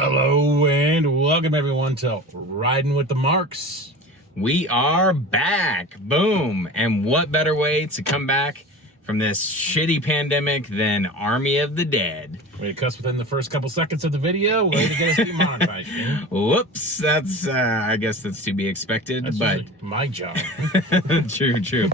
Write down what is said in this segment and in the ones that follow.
Hello and welcome everyone to Riding with the Marks. We are back. Boom. And what better way to come back from this shitty pandemic than Army of the Dead? Way to cuss within the first couple seconds of the video. Way to get us demonetized. Whoops. That's, I guess that's to be expected. That's but my job. True.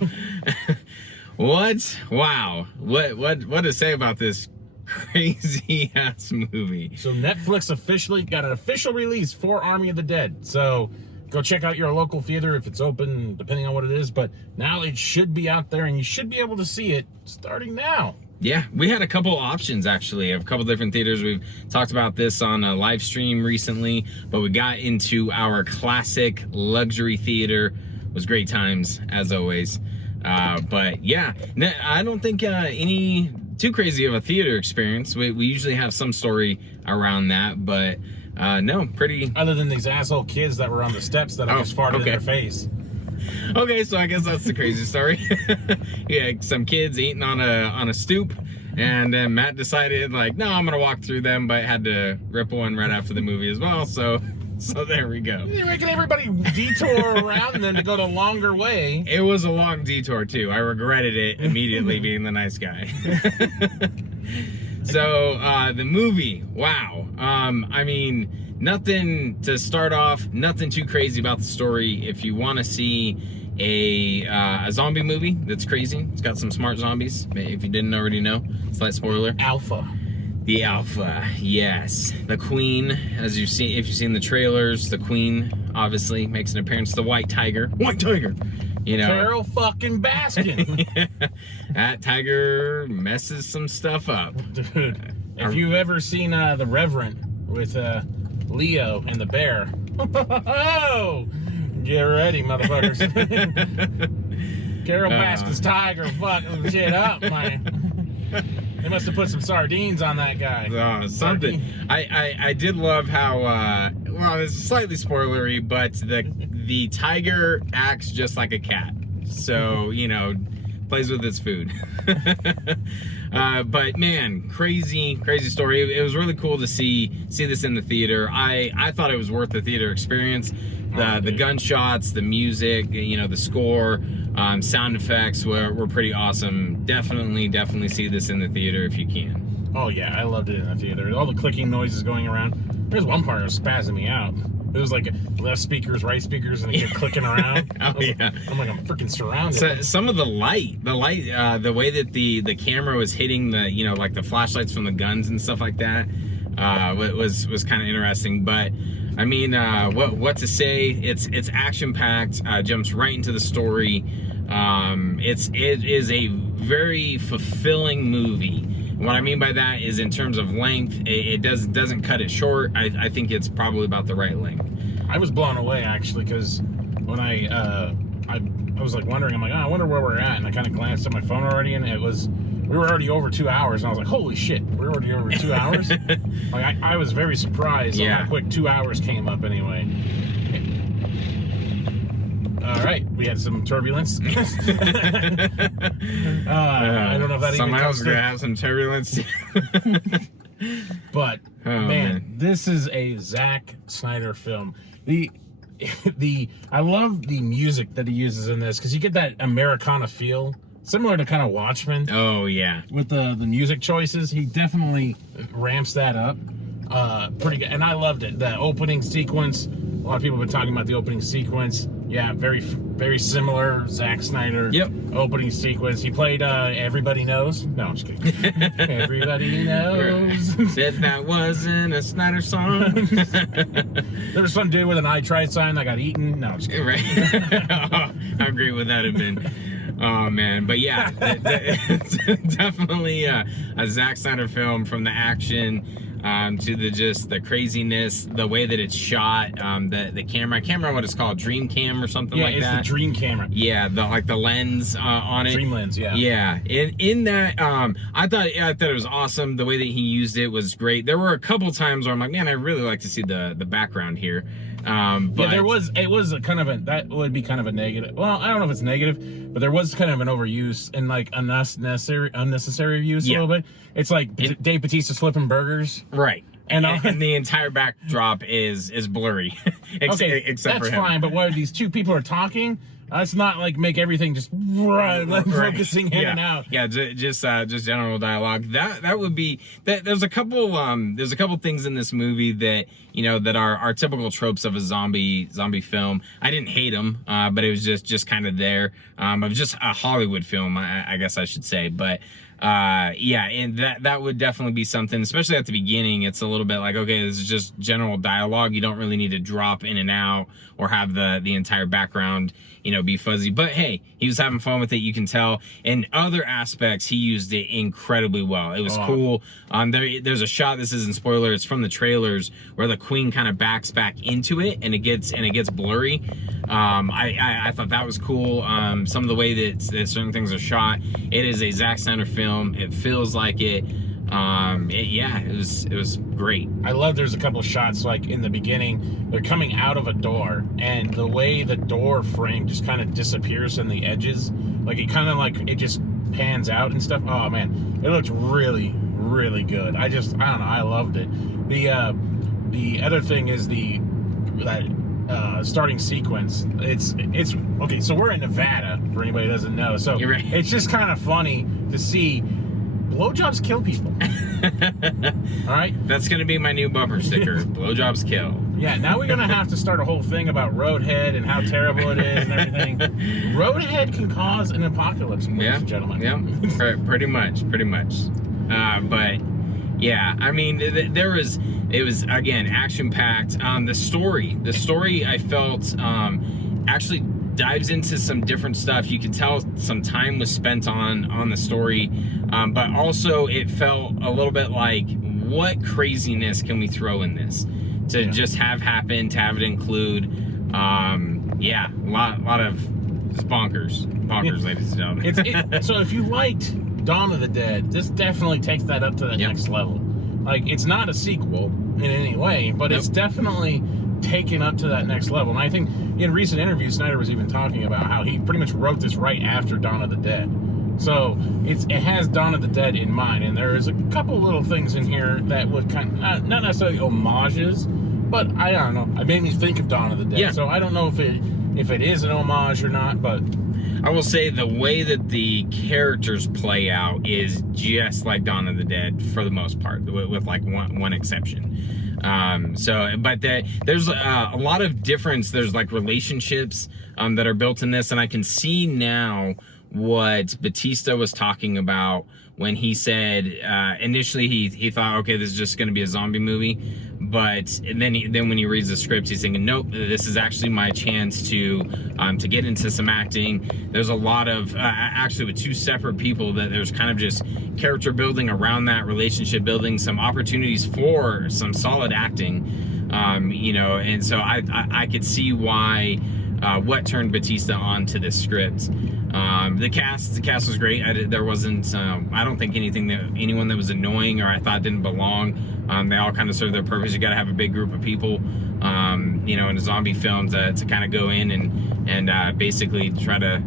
What? Wow. What to say about this crazy ass movie? So Netflix officially got an official release for Army of the Dead. So go check out your local theater if it's open, depending on what it is. But now it should be out there and you should be able to see it starting now. Yeah, we had a couple options actually, of a couple different theaters. We've talked about this on a live stream recently, but we got into our classic luxury theater. It was great times as always. But yeah, I don't think any too crazy of a theater experience. We usually have some story around that, but no, pretty. Other than these asshole kids that were on the steps that I just farted in their face. Okay, so I guess that's the crazy story. Yeah, some kids eating on a stoop, and then Matt decided like, no, I'm gonna walk through them, but had to rip one right after the movie as well. So there we go. You're making everybody detour around and then to go the longer way. It was a long detour too. I regretted it immediately being the nice guy. So the movie, wow. I mean, nothing to start off, nothing too crazy about the story. If you want to see a zombie movie that's crazy, it's got some smart zombies. If you didn't already know, slight spoiler. Alpha. The Alpha, yes. The Queen, as you've seen, if you've seen the trailers, the Queen obviously makes an appearance. The White Tiger. White Tiger! You know. Carol fucking Baskin. Yeah. That tiger messes some stuff up. Dude, if you've ever seen The Reverend with Leo and the bear. Oh, get ready, motherfuckers. Carol Baskin's tiger fucking shit up, man. They must have put some sardines on that guy. Something. I did love how, well, it's slightly spoilery, but the tiger acts just like a cat. So, you know, plays with its food. But man, crazy story. It was really cool to see this in the theater. I thought it was worth the theater experience. The gunshots, the music, you know, the score, sound effects were pretty awesome. Definitely see this in the theater if you can. Oh yeah, I loved it in the theater. All the clicking noises going around. There's one part that was spazzing me out. It was like left speakers, right speakers, and it kept clicking around. Yeah. I'm like, I'm freaking surrounded. So, some of the light, the way that the camera was hitting the, you know, like the flashlights from the guns and stuff like that, was kind of interesting. But I mean, what to say? It's action packed. Jumps right into the story. It is a very fulfilling movie. What I mean by that is in terms of length, it doesn't cut it short. I think it's probably about the right length. I was blown away actually because when I was like wondering, I'm like, oh, I wonder where we're at, and I kind of glanced at my phone already, and we were already over 2 hours, and I was like, holy shit, we're already over 2 hours. Like I was very surprised how quick 2 hours came up anyway. All right, we had some turbulence. I don't know if that someone even else is gonna have some turbulence. But man, this is a Zack Snyder film. I love the music that he uses in this because you get that Americana feel, similar to kind of Watchmen. Oh yeah, with the music choices, he definitely ramps that up. Pretty good, and I loved it. The opening sequence. A lot of people have been talking about the opening sequence. Yeah, very similar Zack Snyder opening sequence. He played Everybody Knows. No, I'm just kidding. Everybody Knows. Said that wasn't a Snyder song. There was some dude with an I tried sign that got eaten. No, I'm just kidding. Right. How great would that have been? Oh man, but yeah, it's definitely a Zack Snyder film, from the action to the craziness, the way that it's shot, the camera. I can't remember what it's called, Dream Cam or something like that. Yeah, it's the Dream camera. Yeah, the lens on it. Dream lens, yeah. Yeah, in that, I thought it was awesome. The way that he used it was great. There were a couple times where I'm like, man, I really like to see the background here. But yeah, it was a kind of that would be kind of a negative. Well, I don't know if it's negative, but there was kind of an overuse and like unnecessary use a little bit. It's like Dave Bautista flipping burgers. Right. And the entire backdrop is blurry. Okay, except that's for him. fine. But where these two people are talking, let's not like make everything just like focusing in and out. Yeah, just general dialogue. That would be that. There's a couple things in this movie that that are typical tropes of a zombie film. I didn't hate them, but it was just kind of there. Of just a Hollywood film, I guess I should say. But yeah, and that would definitely be something, especially at the beginning. It's a little bit like, okay, this is just general dialogue. You don't really need to drop in and out or have the entire background be fuzzy. But hey, he was having fun with it, you can tell. In other aspects, he used it incredibly well. It was cool. There's a shot, this isn't spoiler, it's from the trailers, where the queen kind of backs back into it and it gets blurry. I thought that was cool. Some of the way that certain things are shot. It is a Zack Snyder film. It feels like it. It was great. I love there's a couple of shots like in the beginning, they're coming out of a door and the way the door frame just kind of disappears in the edges, like it kind of like it just pans out and stuff. Oh man, it looks really, really good. I don't know, I loved it. The other thing is that starting sequence. It's okay, so we're in Nevada for anybody who doesn't know, so You're right. It's just kind of funny to see blowjobs kill people. All right, that's gonna be my new bumper sticker. Blowjobs kill. Yeah, now we're gonna have to start a whole thing about Roadhead and how terrible it is and everything. Roadhead can cause an apocalypse, ladies and gentlemen. Yeah, pretty much. But yeah, I mean, it was again action packed. The story I felt actually dives into some different stuff. You could tell some time was spent on the story, but also it felt a little bit like, what craziness can we throw in this to just have happen, to have it include a lot of bonkers, ladies and gentlemen. So if you liked Dawn of the Dead, this definitely takes that up to the next level. Like, it's not a sequel in any way, but it's definitely taken up to that next level. And I think in recent interviews, Snyder was even talking about how he pretty much wrote this right after Dawn of the Dead. So it has Dawn of the Dead in mind, and there is a couple little things in here that would kind of not necessarily homages, but I don't know. It made me think of Dawn of the Dead. Yeah. So I don't know if it is an homage or not, but I will say the way that the characters play out is just like Dawn of the Dead for the most part, with like one exception. But there's a lot of difference. There's like relationships that are built in this, and I can see now what Batista was talking about when he said initially he thought, okay, this is just going to be a zombie movie, but then when he reads the script, he's thinking, nope, this is actually my chance to get into some acting. There's a lot of actually with two separate people that there's kind of just character building around that, relationship building, some opportunities for some solid acting, and so I could see why what turned Batista on to this script. The cast was great. There wasn't I don't think anyone that was annoying or I thought didn't belong. They all kind of served their purpose. You got to have a big group of people in a zombie film to kind of go in and basically try to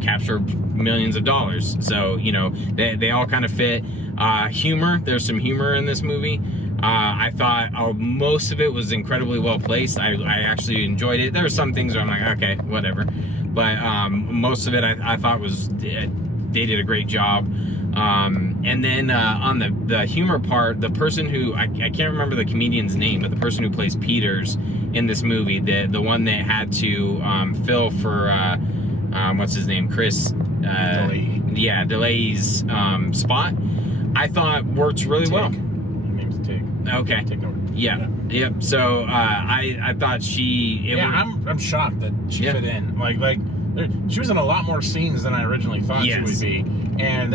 capture millions of dollars. So they all kind of fit. Humor, there's some humor in this movie. I thought most of it was incredibly well placed. I actually enjoyed it. There were some things where I'm like, okay, whatever. But most of it I thought they did a great job. And then on the humor part, the person who, I can't remember the comedian's name, but the person who plays Peters in this movie, the one that had to fill for, what's his name, Chris? DeLay. Yeah, DeLay's spot, I thought worked really well. Okay. Yeah. Yep. So I thought I'm shocked that she fit in. Like she was in a lot more scenes than I originally thought she would be. And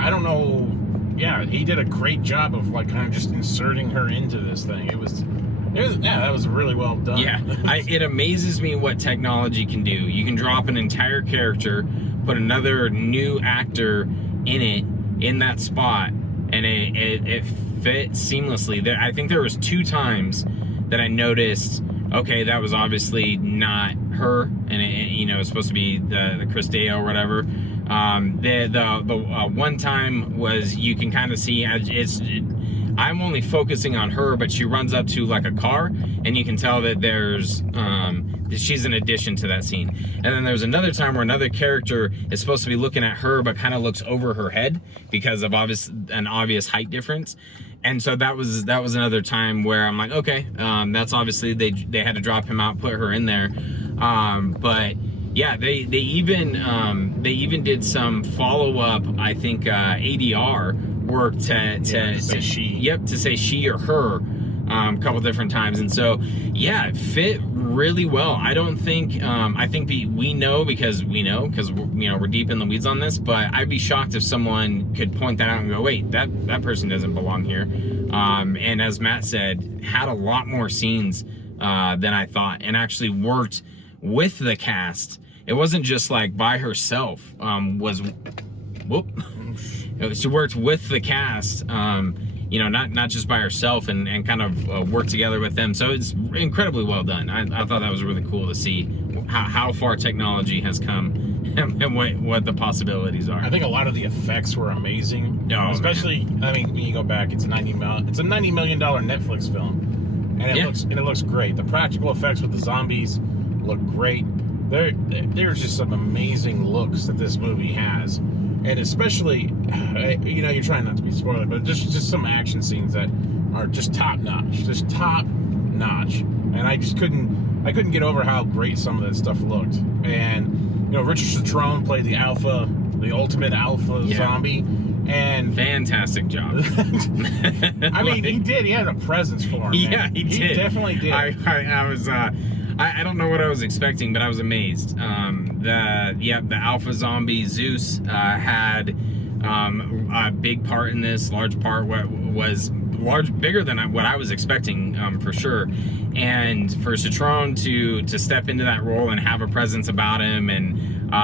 I don't know. Yeah, he did a great job of like kind of just inserting her into this thing. That was really well done. Yeah. It amazes me what technology can do. You can drop an entire character, put another new actor in it, in that spot, and it fit seamlessly. I think there was 2 times that I noticed, okay, that was obviously not her, and it was supposed to be the Chris Deo or whatever. The one time was, you can kind of see, I'm only focusing on her, but she runs up to like a car, and you can tell that there's she's an addition to that scene. And then there's another time where another character is supposed to be looking at her, but kind of looks over her head because of an obvious height difference. And so that was another time where I'm like, okay, that's obviously they had to drop him out, put her in there. But yeah, they even did some follow up, I think, ADR work to say she. Yep, to say she or her a couple different times. And so yeah, it fit really well. I don't think I think we know because we're deep in the weeds on this, but I'd be shocked if someone could point that out and go, wait, that person doesn't belong here. And as Matt said, had a lot more scenes than I thought, and actually worked with the cast. It wasn't just like by herself. She worked with the cast, not just by herself, and kind of worked together with them. So it's incredibly well done. I thought that was really cool to see how far technology has come and what the possibilities are. I think a lot of the effects were amazing. Oh, especially, man. I mean, when you go back, it's a $90 million Netflix film, and it looks great. The practical effects with the zombies look great. There's just some amazing looks that this movie has. And especially, you're trying not to be spoiler, but just some action scenes that are just top notch. And I couldn't get over how great some of that stuff looked. And, Richard Citrone played the ultimate alpha zombie. And fantastic job. I mean, he did. He had a presence for him. Yeah, he did. He definitely did. I was. I don't know what I was expecting, but I was amazed. The alpha zombie Zeus had a big part in this, large part. What was bigger than what I was expecting, for sure. And for Citrone to step into that role and have a presence about him, and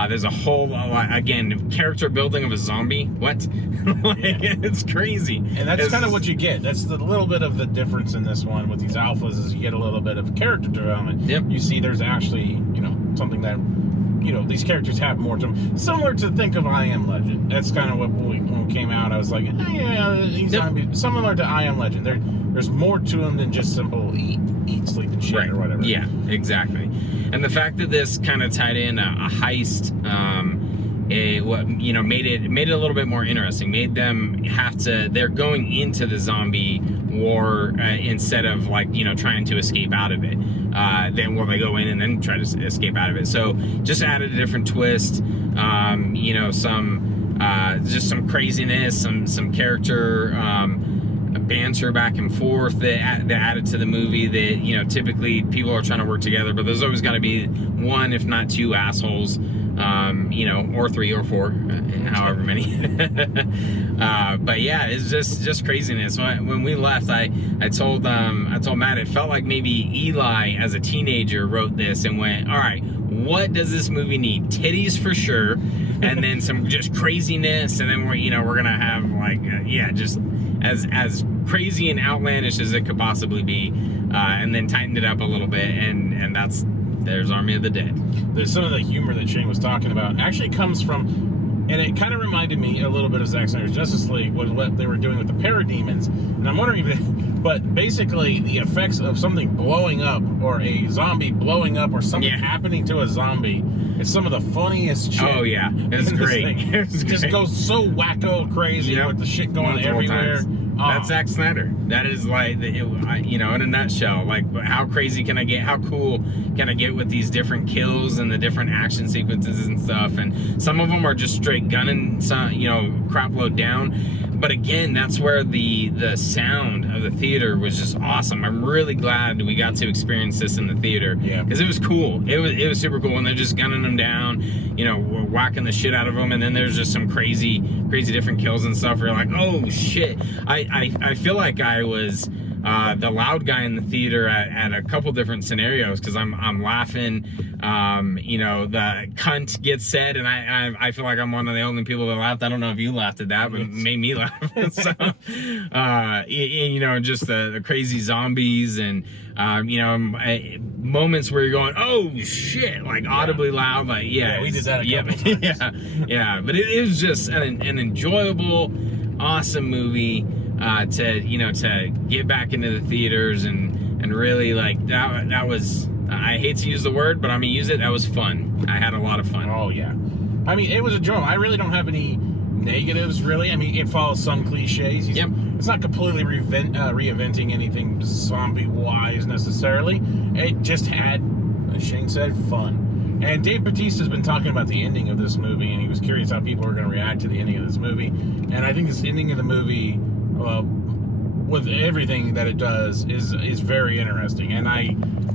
there's a whole again character building of a zombie. What? It's crazy. And that's kind of what you get. That's the little bit of the difference in this one with these alphas, is you get a little bit of character development. Yep. You see, there's actually something that these characters have more to them. Similar to think of I Am Legend. That's kind of what when we came out, I was like, similar to I Am Legend. There's more to them than just simple eat, sleep, and shit, or whatever. Yeah, exactly. And the fact that this kind of tied in a heist, made it a little bit more interesting. Made them they're going into the zombie war instead of trying to escape out of it. Then they go in and then try to escape out of it. So just added a different twist. Just some craziness, some character banter back and forth that added to the movie. That typically people are trying to work together, but there's always got to be one, if not two, assholes. Or three or four, however many. But yeah, it's just craziness. When we left, I told Matt it felt like maybe Eli as a teenager wrote this and went, all right, what does this movie need? Titties for sure, and then some just craziness, and then we're gonna have just as crazy and outlandish as it could possibly be, and then tightened it up a little bit, and there's Army of the Dead. There's some of the humor that Shane was talking about actually comes from, and it kind of reminded me a little bit of Zack Snyder's Justice League, was what they were doing with the parademons. And I'm wondering but basically the effects of something blowing up, or a zombie blowing up, or something happening to a zombie, is some of the funniest shit. Oh yeah, it's great. It just goes so wacko crazy with the shit going everywhere. That's Zack Snyder. That is in a nutshell, how crazy can I get? How cool can I get with these different kills and the different action sequences and stuff? And some of them are just straight gunning, crap load down. But again, that's where the sound of the theater was just awesome. I'm really glad we got to experience this in the theater. Yeah. Because it was cool. It was super cool when they're just gunning them down, whacking the shit out of them, and then there's just some crazy different kills and stuff where you're like, oh shit. I feel like I was the loud guy in the theater at a couple different scenarios, because I'm laughing. The cunt gets said, and I feel like I'm one of the only people that laughed. I don't know if you laughed at that, but it made me laugh. So, just the crazy zombies, and moments where you're going, oh shit, audibly loud, we did that a couple times. Yeah. But it was just an enjoyable, awesome movie. to get back into the theaters and really like that was, I hate to use the word, but I'm gonna use it. That was fun. I had a lot of fun. Oh yeah, I mean it was a joy. I really don't have any negatives really. I mean it follows some cliches. Yep. It's not completely reinventing anything zombie wise necessarily. It just had, as Shane said, fun. And Dave Bautista's been talking about the ending of this movie, and he was curious how people are going to react to the ending of this movie. And I think this ending of the movie, with everything that it does, is very interesting. And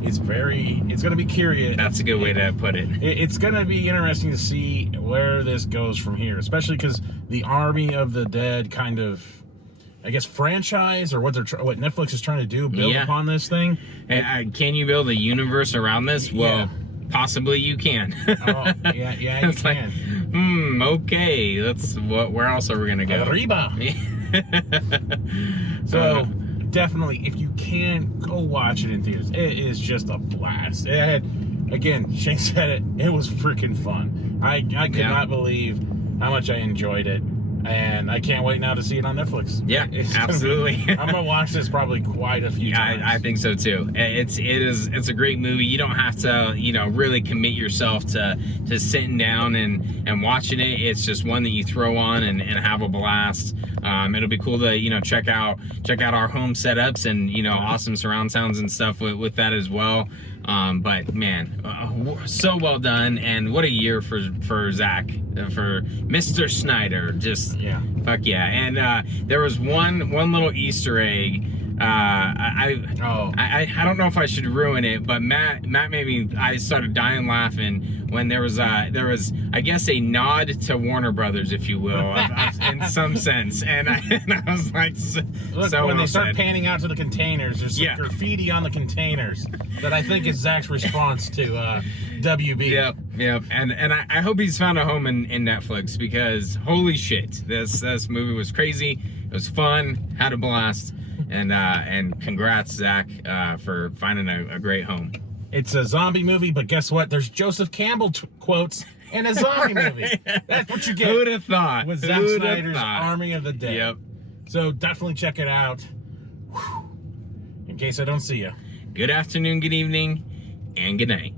it's going to be curious. That's a good way to put it. It's going to be interesting to see where this goes from here, especially because the Army of the Dead kind of, I guess, franchise, or what Netflix is trying to do, build upon this thing. Can you build a universe around this? Well, possibly you can. Oh, yeah, you can. Okay. Where else are we gonna go? Arriba. So definitely, if you can, go watch it in theaters. It is just a blast. It had, again, Shane said it. It was freaking fun. I could not believe how much I enjoyed it. And I can't wait now to see it on Netflix. Yeah, absolutely. I'm gonna watch this probably quite a few times. I think so too. It's a great movie. You don't have to really commit yourself to sitting down and watching it. It's just one that you throw on and have a blast. It'll be cool to check out our home setups and awesome surround sounds and stuff with that as well. But man, so well done, and what a year for Zack, for Mr. Snyder. Just fuck yeah. And there was one little Easter egg. I don't know if I should ruin it, but Matt made me. I started dying laughing when there was I guess a nod to Warner Brothers, if you will, in some sense. And I was like, look, so when well they start said. panning out to the containers, there's some graffiti on the containers that I think is Zach's response to WB. Yep. And I hope he's found a home in Netflix, because holy shit, this movie was crazy. It was fun, had a blast. And congrats, Zach, for finding a great home. It's a zombie movie, but guess what? There's Joseph Campbell quotes in a zombie movie. That's what you get. Who'd have thought? With Zack Snyder's Army of the Dead. Yep. So definitely check it out. Whew. In case I don't see you. Good afternoon, good evening, and good night.